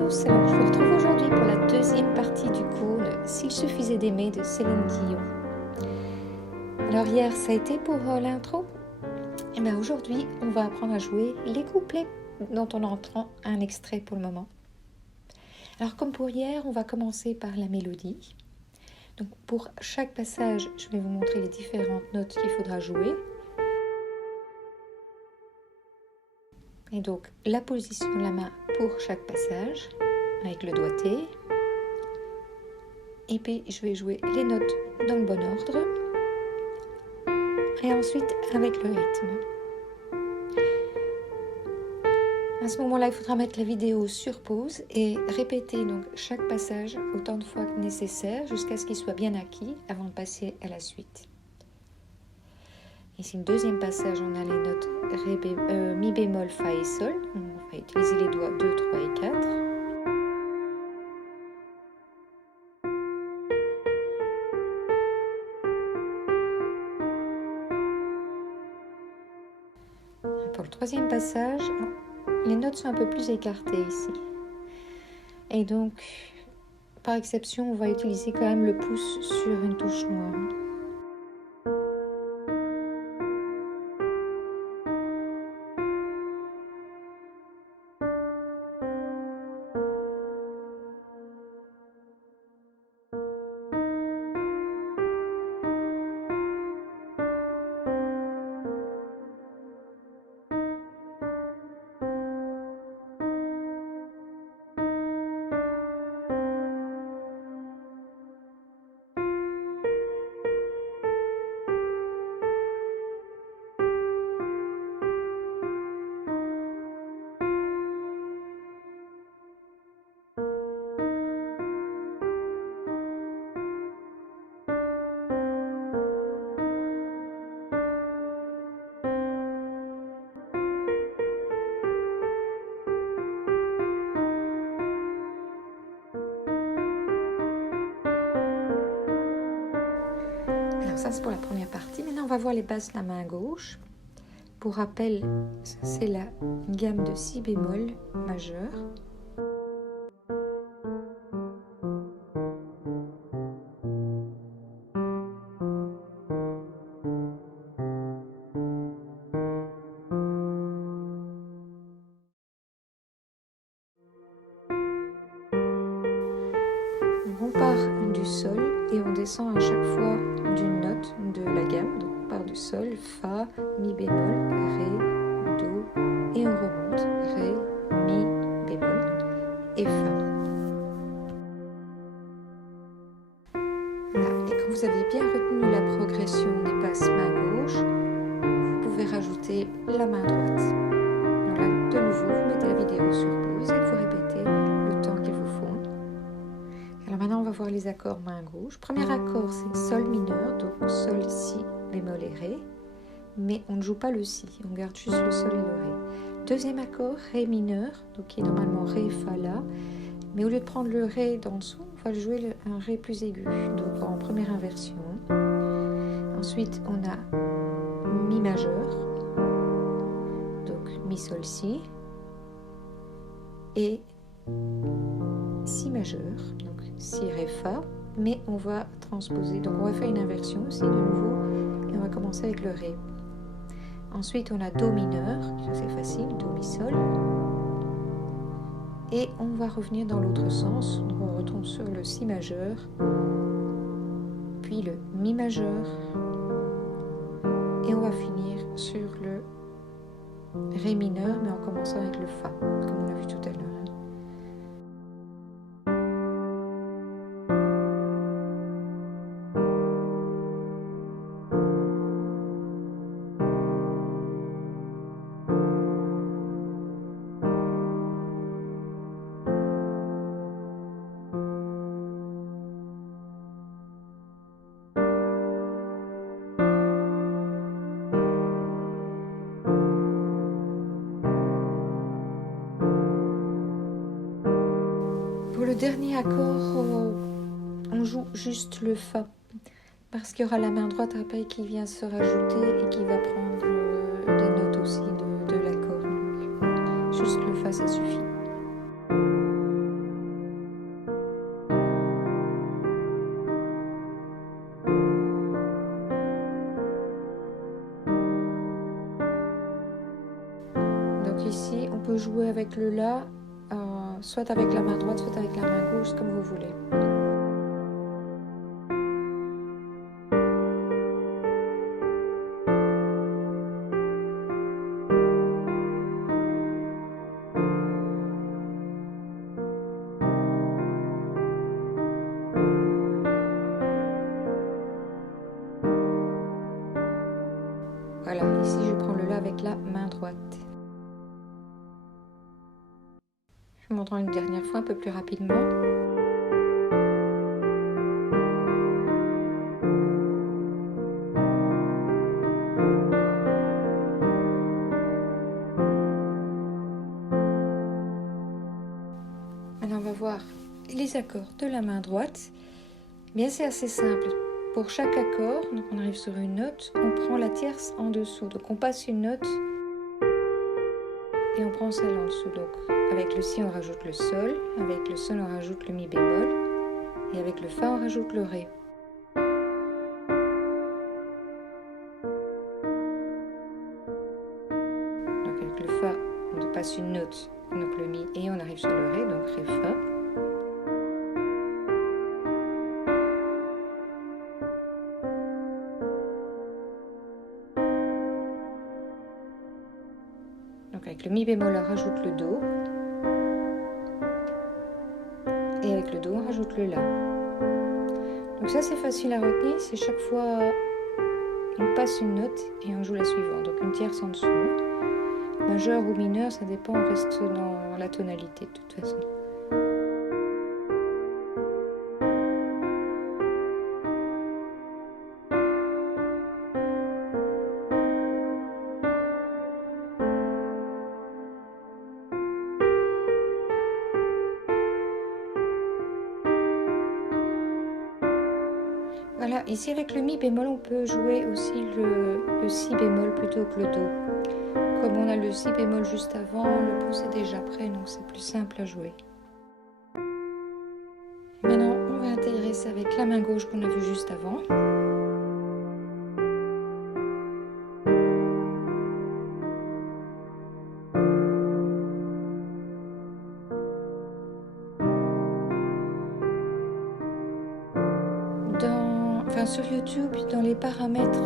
tous, alors je vous retrouve aujourd'hui pour la deuxième partie du cours de S'il suffisait d'aimer de Céline Dion. Alors hier ça a été pour l'intro, et bien aujourd'hui on va apprendre à jouer les couplets dont on entend un extrait pour le moment. Alors comme pour hier, on va commencer par la mélodie. Donc pour chaque passage, je vais vous montrer les différentes notes qu'il faudra jouer. Et donc la position de la main pour chaque passage, avec le doigté. Et puis je vais jouer les notes dans le bon ordre. Et ensuite avec le rythme. À ce moment-là, il faudra mettre la vidéo sur pause et répéter donc chaque passage autant de fois que nécessaire jusqu'à ce qu'il soit bien acquis avant de passer à la suite. Ici, le deuxième passage, on a les notes Mi bémol, Fa et Sol. On va utiliser les doigts 2, 3 et 4. Pour le troisième passage, les notes sont un peu plus écartées ici. Et donc, par exception, on va utiliser quand même le pouce sur une touche noire. Alors ça c'est pour la première partie. Maintenant on va voir les basses de la main gauche. Pour rappel, c'est la gamme de si bémol majeur. Donc on part du sol et on descend à chaque fois d'une note de la gamme. Donc on part du sol, Fa, Mi bémol, Ré, Do, et on remonte, Ré, Mi bémol et Fa. Voilà. Et quand vous avez bien retenu la progression des basses main gauche, vous pouvez rajouter la main droite. Donc là, de nouveau, vous mettez la vidéo sur pause et vous répétez le temps qu'il vous faut. Alors maintenant, on va voir les accords main gauche. Premier accord, c'est Sol mineur, donc Sol, Si, bémol et Ré. Mais on ne joue pas le Si, on garde juste le Sol et le Ré. Deuxième accord, Ré mineur, donc qui est normalement Ré, Fa, La. Mais au lieu de prendre le Ré d'en dessous, on va jouer un Ré plus aigu, donc en première inversion. Ensuite, on a Mi majeur, donc Mi, Sol, Si. Et Si majeur, donc Si, Ré, Fa, mais on va transposer, donc on va faire une inversion aussi de nouveau, et on va commencer avec le Ré. Ensuite, on a Do mineur, ça c'est facile, Do, Mi, Sol, et on va revenir dans l'autre sens, donc on retombe sur le Si majeur, puis le Mi majeur, et on va finir sur le Ré mineur, mais en commençant avec le Fa, comme on l'a vu tout à l'heure. Pour le dernier accord, on joue juste le Fa, parce qu'il y aura la main droite après qui vient se rajouter et qui va prendre des notes aussi de l'accord. Juste le Fa, ça suffit. Donc ici, on peut jouer avec le La, soit avec la main droite, soit avec la main gauche, comme vous voulez. Voilà, ici je prends le La avec la main droite. Je vous montre une dernière fois un peu plus rapidement. Maintenant on va voir les accords de la main droite. Bien c'est assez simple. Pour chaque accord, donc on arrive sur une note, on prend la tierce en dessous. Donc on passe une note et on prend celle en dessous. Donc avec le Si on rajoute le Sol, avec le Sol on rajoute le Mi bémol et avec le Fa on rajoute le Ré. Donc avec le Fa on passe une note, donc le Mi et on arrive sur le Ré, donc Ré Fa. Donc avec le Mi bémol on rajoute le Do. Et avec le Do on rajoute le La. Donc ça c'est facile à retenir, c'est chaque fois on passe une note et on joue la suivante. Donc une tierce en dessous. Majeur ou mineur, ça dépend, on reste dans la tonalité de toute façon. Voilà, ici avec le Mi bémol, on peut jouer aussi le Si bémol plutôt que le Do. Comme on a le Si bémol juste avant, le pouce est déjà prêt, donc c'est plus simple à jouer. Maintenant, on va intégrer ça avec la main gauche qu'on a vue juste avant. Sur YouTube, dans les paramètres,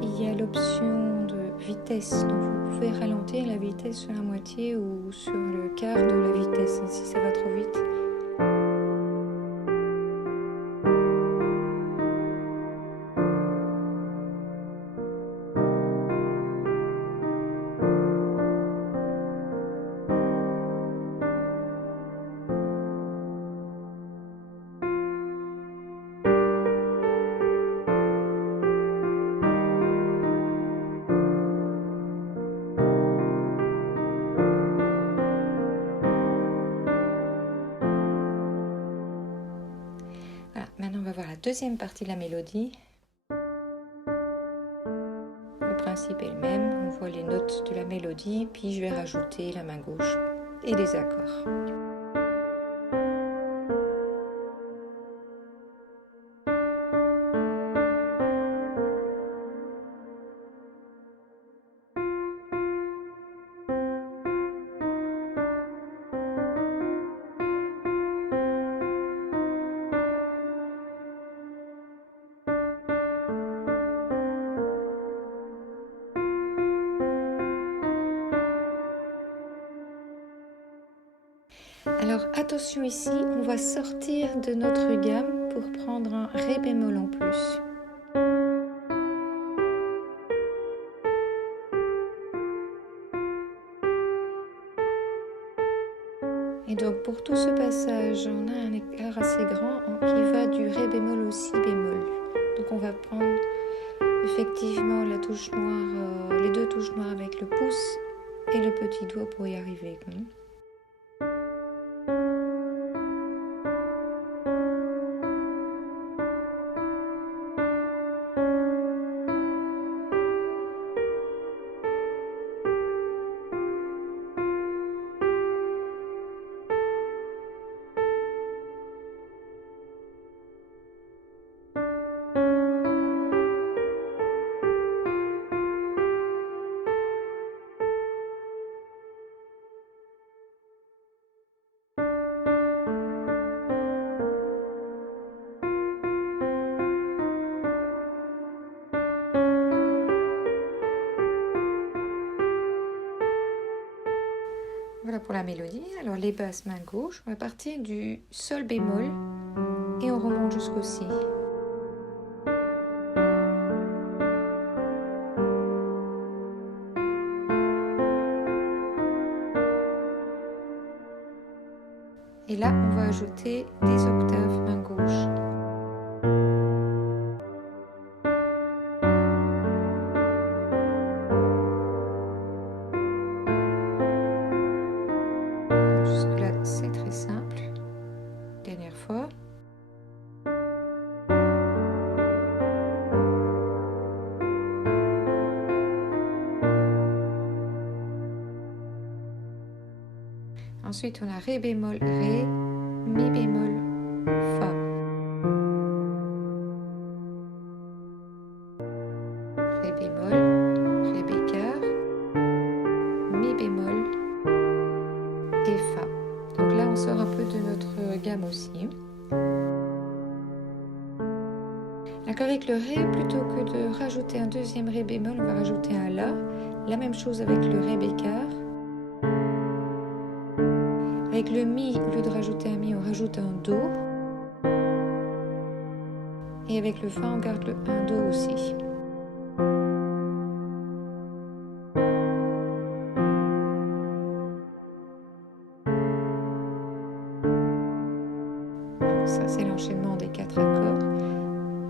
il y a l'option de vitesse. Donc vous pouvez ralentir la vitesse sur la moitié ou sur le quart de la vitesse si ça va trop vite. Voilà, maintenant on va voir la deuxième partie de la mélodie. Le principe est le même, on voit les notes de la mélodie, puis je vais rajouter la main gauche et les accords. Alors attention ici, on va sortir de notre gamme pour prendre un Ré bémol en plus. Et donc pour tout ce passage, on a un écart assez grand qui va du Ré bémol au Si bémol. Donc on va prendre effectivement la touche noire, les deux touches noires avec le pouce et le petit doigt pour y arriver. Voilà pour la mélodie. Alors les basses main gauche, on va partir du sol bémol et on remonte jusqu'au si. Et là, on va ajouter des octaves main gauche. Jusque-là, c'est très simple. Dernière fois. Ensuite, on a Ré bémol, Ré, Mi bémol, Fa. Ré bémol, Ré bécard, Mi bémol et Fa. Donc là, on sort un peu de notre gamme aussi. Donc avec le Ré, plutôt que de rajouter un deuxième Ré bémol, on va rajouter un La. La même chose avec le Ré bécard. Avec le Mi, au lieu de rajouter un Mi, on rajoute un Do. Et avec le Fa, on garde un Do aussi. Ça, c'est l'enchaînement des 4 accords.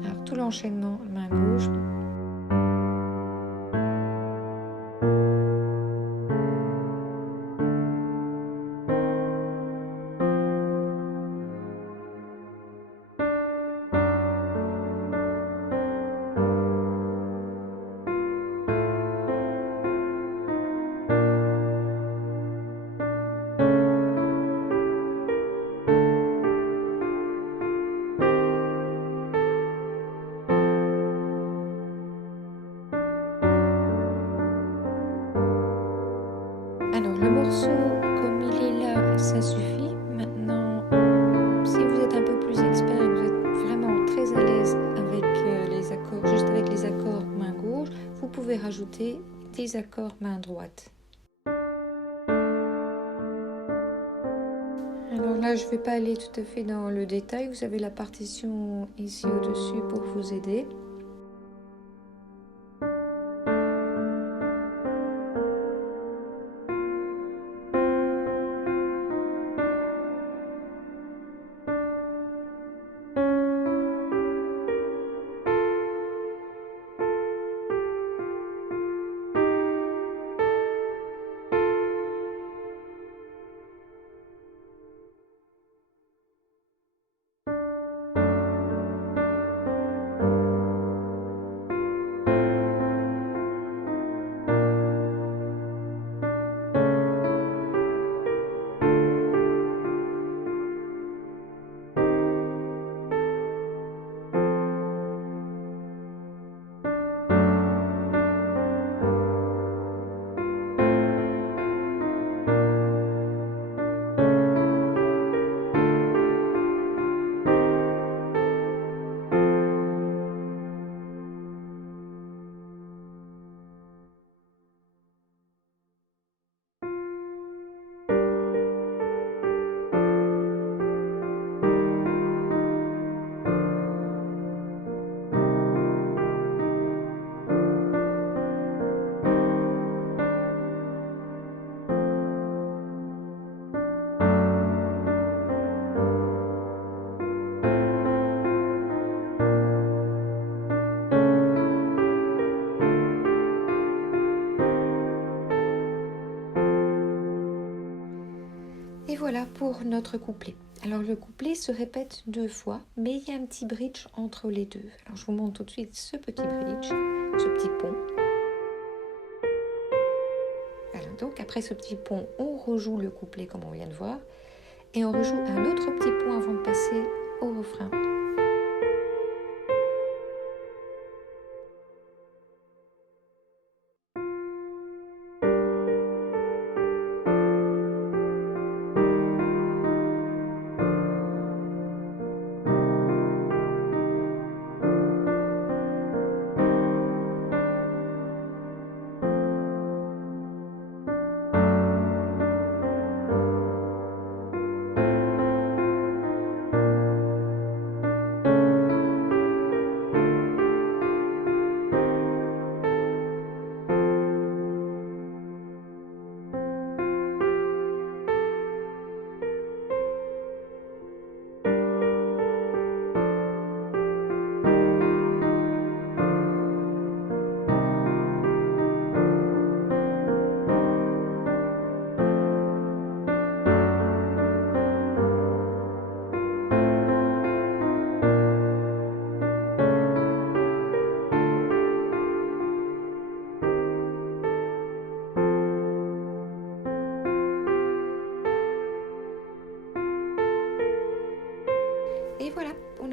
Alors, tout l'enchaînement main gauche. Alors, le morceau, comme il est là, ça suffit. Maintenant, si vous êtes un peu plus expert et vous êtes vraiment très à l'aise avec les accords, juste avec les accords main gauche, vous pouvez rajouter des accords main droite. Alors là, je ne vais pas aller tout à fait dans le détail. Vous avez la partition ici au-dessus pour vous aider. Et voilà pour notre couplet. Alors le couplet se répète 2 fois, mais il y a un petit bridge entre les deux. Alors je vous montre tout de suite ce petit bridge, ce petit pont. Voilà, donc après ce petit pont, on rejoue le couplet comme on vient de voir, et on rejoue un autre petit pont avant de passer au refrain.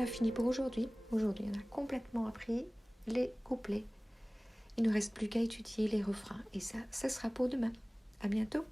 a fini pour aujourd'hui. Aujourd'hui, on a complètement appris les couplets. Il ne reste plus qu'à étudier les refrains. Et ça sera pour demain. À bientôt.